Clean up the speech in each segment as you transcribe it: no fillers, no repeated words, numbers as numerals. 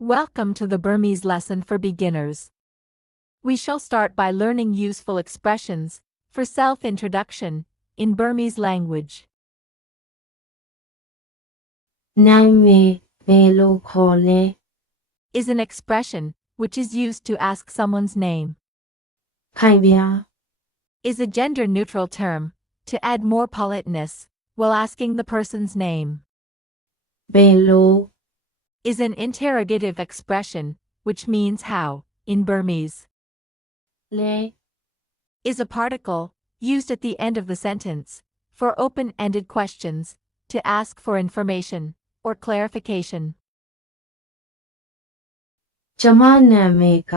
Welcome to the Burmese lesson for beginners. We shall start by learning useful expressions for self-introduction in Burmese language. နာမည်ဘယ်လိုခေါ်လဲ Is an expression which is used to ask someone's name. ခိုင်ဗျာ Is a gender-neutral term to add more politeness while asking the person's name. ဘယ်လို Is an interrogative expression which means how in Burmese. လဲ Is a particle used at the end of the sentence for open-ended questions to ask for information or clarification. ကျမနာမည်က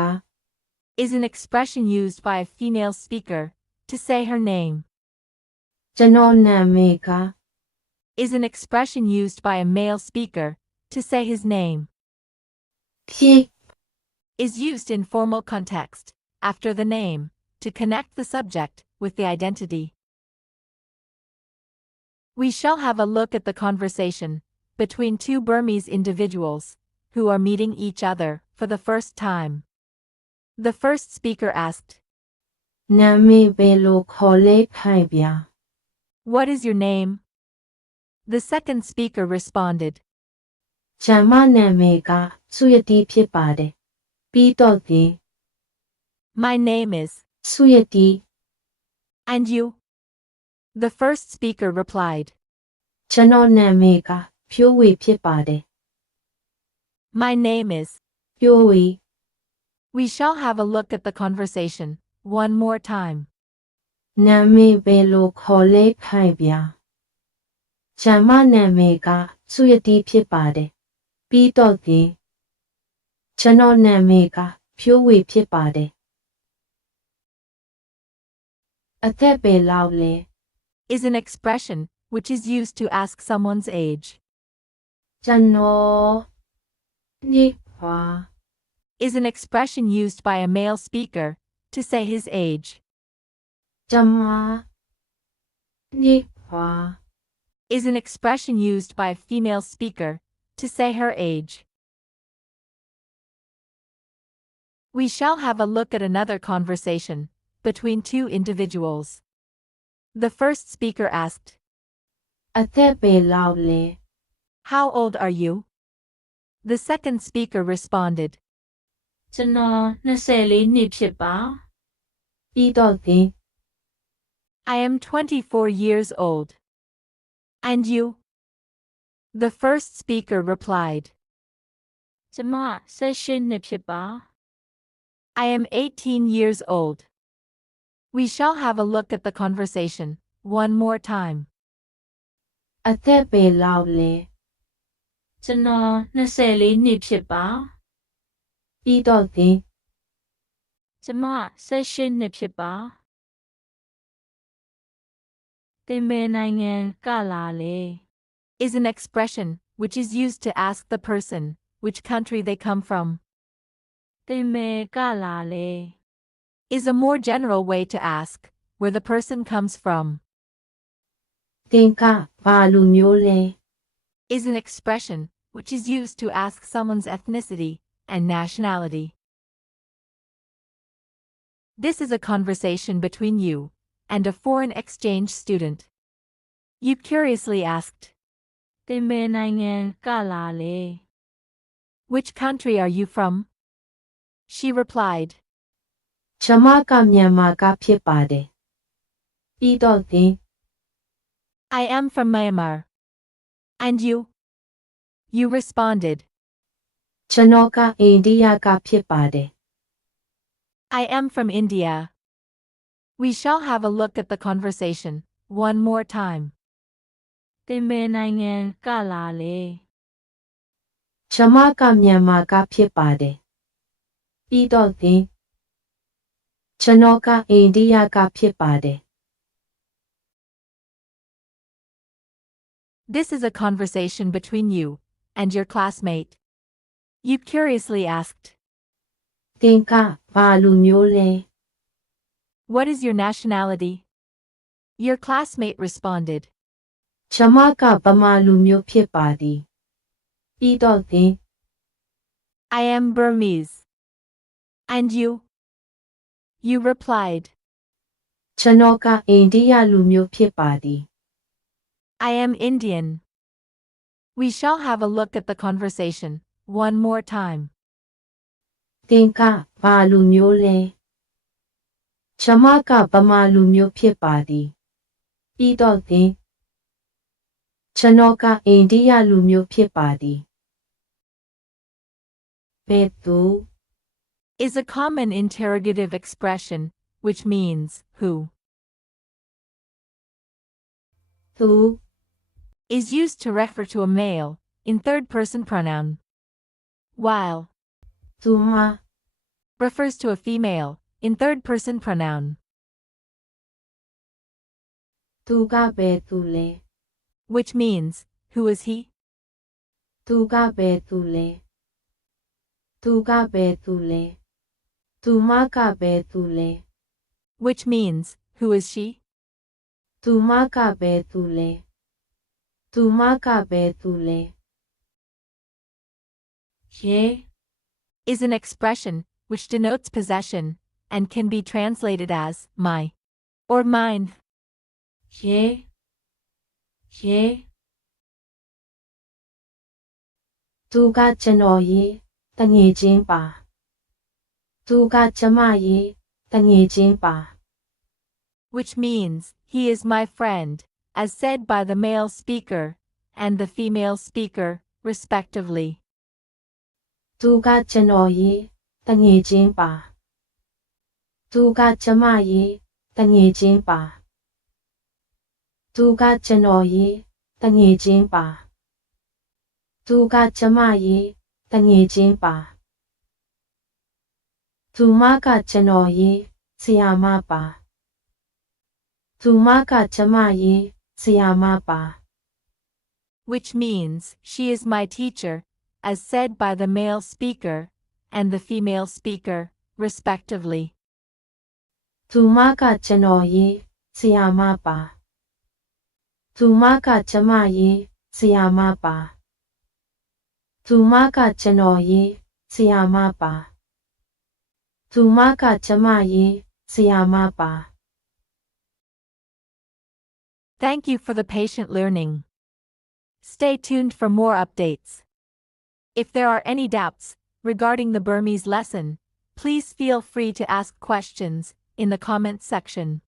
Is an expression used by a female speaker to say her name. ကျွန်တော်နာမည်က Is an expression used by a male speaker to say his name. ဖြစ် Is used in formal context after the name to connect the subject with the identity. We shall have a look at the conversation between two Burmese individuals who are meeting each other for the first time. The first speaker asked, နာမည်ဘယ်လိုခေါ်လဲခိုင်ဗျာ "What is your name?" The second speaker responded, ကျမနာမည်ကဆုရတီဖြစ်ပါတယ်ပြီးတော့ဒီ "My name is," ဆုရတီ "And you?" The first speaker replied, ကျွန်တော်နာမည်ကဖြိုးဝေဖြစ်ပါတယ် "My name is." ဖြိုးဝေ We shall have a look at the conversation one more time. နာမည်ဘယ်လိုခေါ်လဲခိုင်ဗျာကျမနာမည်ကဆုရတီဖြစ်ပါတယ်ပြီးတော့ဒီကျွန်တော်နာမည်ကဖြိုးဝေဖြစ်ပါတယ်အသက်ဘယ်လောက်လဲ Is an expression which is used to ask someone's age. ကျွန်တော်နှစ်ပါ Is an expression used by a male speaker to say his age. ကျမနှစ်ပါ Is an expression used by a female speaker to say her age. We shall have a look at another conversation between two individuals. The first speaker asked, အသက်ဘယ်လောက်လဲ "How old are you?" The second speaker responded, ကျွန်တော်24နှစ်ဖြစ်ပါပြီးတော့ဒီ "I am 24 years old." "And you?" The first speaker replied, ကျမ18နှစ်ဖြစ်ပါ "I am 18 years old." We shall have a look at the conversation one more time. အသက်ဘယ်လောက်လဲကျွန်တော်24နှစ်ဖြစ်ပါပြီးတော့ဒီကျမ18နှစ်ဖြစ်ပါသင်ဘယ်နိုင်ငံကလာလဲ Is an expression which is used to ask the person which country they come from. သင်ဘယ်ကလာလဲ Is a more general way to ask where the person comes from. သင်ကဘာလူမျိုးလဲ Is an expression which is used to ask someone's ethnicity and nationality. This is a conversation between you and a foreign exchange student. You curiously asked, သင်ဘယ်နိုင်ငံကလာလဲ "Which country are you from?" She replied, ကျမကမြန်မာကဖြစ်ပါတယ်ပြီးတော့ဒီ "I am from Myanmar." "And you?" You responded, ကျွန်တော်ကအိန္ဒိယကဖြစ်ပါတယ် "I am from India." We shall have a look at the conversation one more time. သင်ဘယ်နိုင်ငံကလာလဲကျမကမြန်မာကဖြစ်ပါတယ်ပြီးတော့ဒီကျွန်တော်ကအိန္ဒိယကဖြစ်ပါတယ် This is a conversation between you and your classmate. You curiously asked, သင်ကဘာလူမျိုးလဲ "What is your nationality?" Your classmate responded, ကျမကဗမာလူမျိုးဖြစ်ပါသည်ပြီးတော့ဒီ I am Burmese. And you? You replied. ကျွန်တော်ကအိန္ဒိယလူမျိုးဖြစ်ပါသည် I am Indian. We shall have a look at the conversation one more time. သင်ကဘာလူမျိုးလဲကျွန်မကဗမာလူမျိုးဖြစ်ပါသည်ပြီးတော့သင်ကျွန်တော်ကအိန္ဒိယလူမျိုးဖြစ်ပါသည်ဘယ်သူ Is a common interrogative expression, which means who. သူ Is used to refer to a male, in third-person pronoun. While သူမ refers to a female, in third-person pronoun. သူကဘယ်သူလဲ Which means, who is he? သူကဘယ်သူလဲသူကဘယ်သူလဲသူမကဘယ်သူလဲ Which means, who is she? သူမကဘယ်သူလဲသူမကဘယ်သူလဲယေ Is an expression which denotes possession and can be translated as my or mine. ယေယေသူကကျွန်တော်ရေတငယ်ချင်းပါသူကကျမရေတငယ်ချင်းပါ Which means, he is my friend, as said by the male speaker and the female speaker, respectively. သူကကျွန်တော်ရေတငယ်ချင်းပါသူကကျမရေတငယ်ချင်းပါသူကကျွန်တော်ရေတငယ်ချင်းပါသူကကျမရေတငယ်ချင်းပါသူမကကျွန်တော်ရေဆရာမပါသူမကကျမရေဆရာမပါ Which means, she is my teacher, as said by the male speaker and the female speaker, respectively. သူမကကျွန်တော်ရေဆရာမပါသူမကကျမရေဆရာမပါသူမကကျွန်တော်ရေဆရာမပါသူမကကျမရေဆရာမပါ Thank you for the patient learning. Stay tuned for more updates. If there are any doubts regarding the Burmese lesson, please feel free to ask questions in the comment section.